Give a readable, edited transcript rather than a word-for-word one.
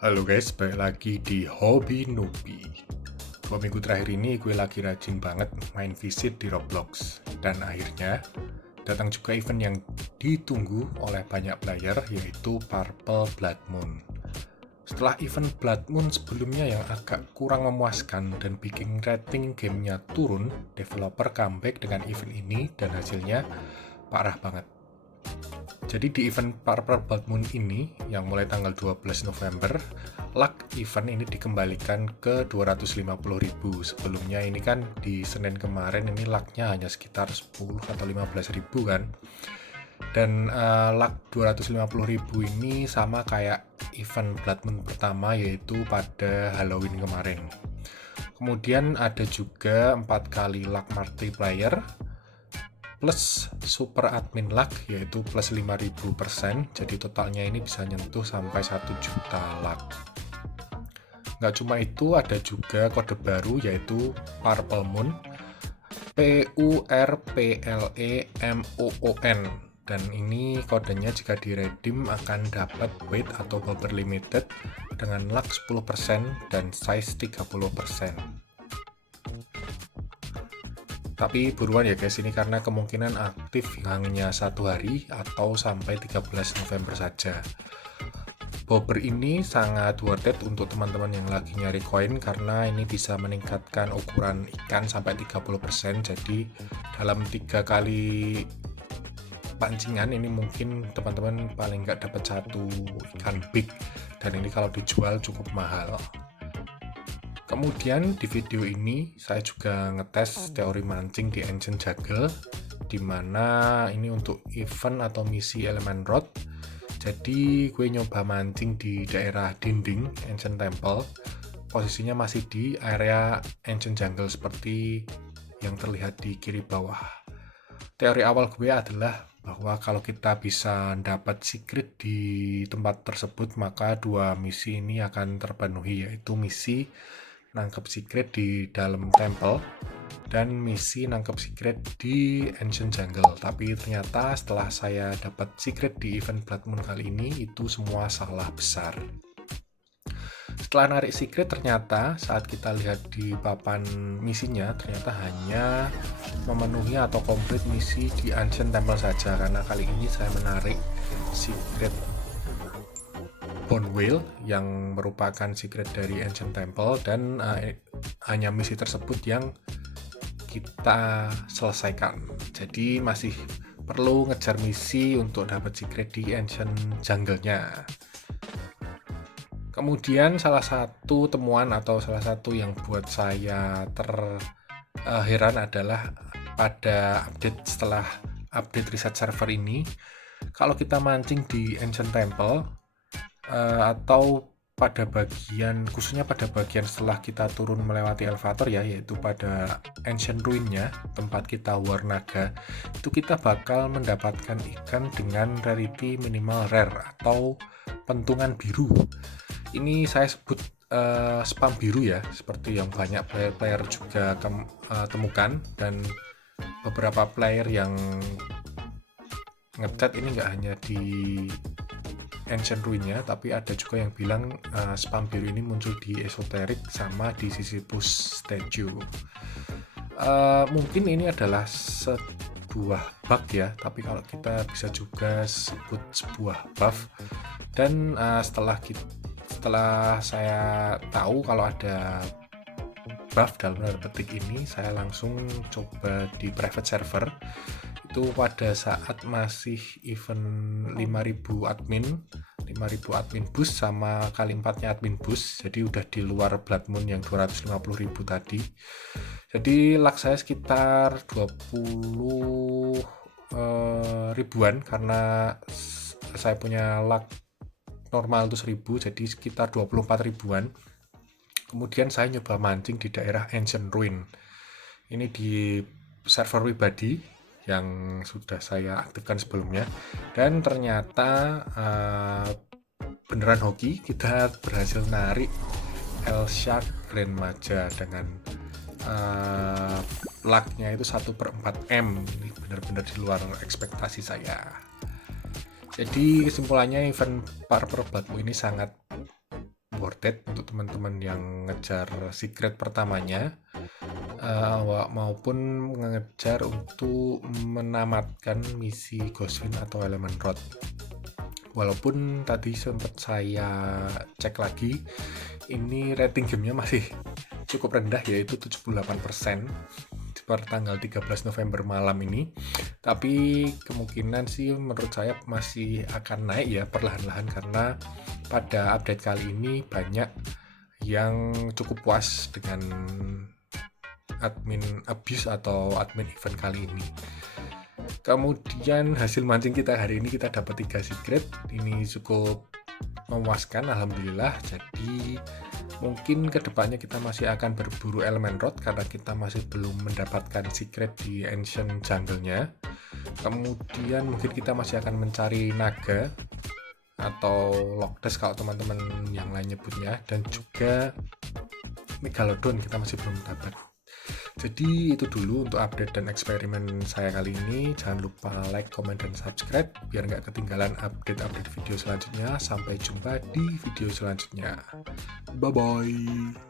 Halo guys, balik lagi di Hobi Nubi. 2 minggu terakhir ini gue lagi rajin banget main visit di Roblox. Dan akhirnya datang juga event yang ditunggu oleh banyak player, yaitu Purple Blood Moon. Setelah event Blood Moon sebelumnya yang agak kurang memuaskan dan bikin rating gamenya turun, developer comeback dengan event ini dan hasilnya parah banget. Jadi di event Purple Blood Moon ini yang mulai tanggal 12 November, luck event ini dikembalikan ke 250.000. Sebelumnya ini kan di Senin kemarin ini lucknya hanya sekitar 10 atau 15.000 kan. Dan luck 250.000 ini sama kayak event Blood Moon pertama, yaitu pada Halloween kemarin. Kemudian ada juga 4 kali luck multiplier plus super admin luck, yaitu plus 5.000%, jadi totalnya ini bisa nyentuh sampai 1 juta luck. Nggak cuma itu, ada juga kode baru yaitu Purple Moon, PURPLEMOON, dan ini kodenya jika di redeem akan dapat weight atau bobber limited dengan luck 10% dan size 30%. Tapi buruan ya guys, ini karena kemungkinan aktif hanya 1 hari atau sampai 13 November saja. Bobber ini sangat worth it untuk teman-teman yang lagi nyari koin karena ini bisa meningkatkan ukuran ikan sampai 30%. Jadi dalam 3 kali pancingan ini mungkin teman-teman paling nggak dapat 1 ikan big, dan ini kalau dijual cukup mahal. Kemudian di video ini saya juga ngetes teori mancing di Ancient Jungle, dimana ini untuk event atau misi elemen rod. Jadi gue nyoba mancing di daerah dinding Ancient Temple, posisinya masih di area Ancient Jungle seperti yang terlihat di kiri bawah. Teori awal gue adalah bahwa kalau kita bisa dapat secret di tempat tersebut, maka 2 misi ini akan terpenuhi, yaitu misi nangkep secret di dalam temple dan misi nangkep secret di Ancient Jungle. Tapi ternyata setelah saya dapat secret di event Blood Moon kali ini, itu semua salah besar. Setelah narik secret, ternyata saat kita lihat di papan misinya ternyata hanya memenuhi atau komplit misi di Ancient Temple saja, karena kali ini saya menarik secret Bone Whale yang merupakan secret dari Ancient Temple, dan hanya misi tersebut yang kita selesaikan. Jadi masih perlu ngejar misi untuk dapat secret di Ancient Jungle-nya. Kemudian salah satu temuan atau salah satu yang buat saya terheran adalah pada update setelah update reset server ini, kalau kita mancing di Ancient Temple atau pada bagian, khususnya pada bagian setelah kita turun melewati elevator ya, yaitu pada Ancient Ruin-nya, tempat kita war naga, itu kita bakal mendapatkan ikan dengan rarity minimal rare atau pentungan biru. Ini saya sebut spam biru ya, seperti yang banyak player-player juga temukan, dan beberapa player yang ngecat ini nggak hanya di Ancient Ruin-nya, tapi ada juga yang bilang spam biru ini muncul di Esoteric sama di Sisyphus Statue. Mungkin ini adalah sebuah bug ya, tapi kalau kita bisa juga sebut sebuah buff. Dan setelah saya tahu kalau ada buff dalam tanda petik ini, saya langsung coba di private server. Itu pada saat masih event 5.000 admin boost sama kali 4-nya admin boost, jadi udah di luar Blood Moon yang 250.000 tadi. Jadi luck saya sekitar 20 ribuan, karena saya punya luck normal itu 1000, jadi sekitar 24 ribuan. Kemudian saya nyoba mancing di daerah Ancient Ruin, ini di server pribadi yang sudah saya aktifkan sebelumnya, dan ternyata beneran hoki, kita berhasil narik L-Shark Grand Maja dengan lucknya itu 1/4M. Ini benar-benar di luar ekspektasi saya. Jadi kesimpulannya, event Purple Blood Moon ini sangat update untuk teman-teman yang ngejar secret pertamanya, maupun ngejar untuk menamatkan misi Ghostwin atau Element Road. Walaupun tadi sempat saya cek lagi, ini rating gamenya masih cukup rendah, yaitu 78% per tanggal 13 November malam ini. Tapi kemungkinan sih menurut saya masih akan naik ya perlahan-lahan, karena pada update kali ini banyak yang cukup puas dengan admin abuse atau admin event kali ini. Kemudian hasil mancing kita hari ini, kita dapat 3 secret. Ini cukup memuaskan, alhamdulillah. Jadi mungkin kedepannya kita masih akan berburu Element Road karena kita masih belum mendapatkan secret di Ancient Jungle-nya. Kemudian mungkin kita masih akan mencari naga atau Lockdust kalau teman-teman yang lain nyebutnya, dan juga Megalodon kita masih belum dapat. Jadi itu dulu untuk update dan eksperimen saya kali ini. Jangan lupa like, comment, dan subscribe biar nggak ketinggalan update-update video selanjutnya. Sampai jumpa di video selanjutnya. Bye-bye.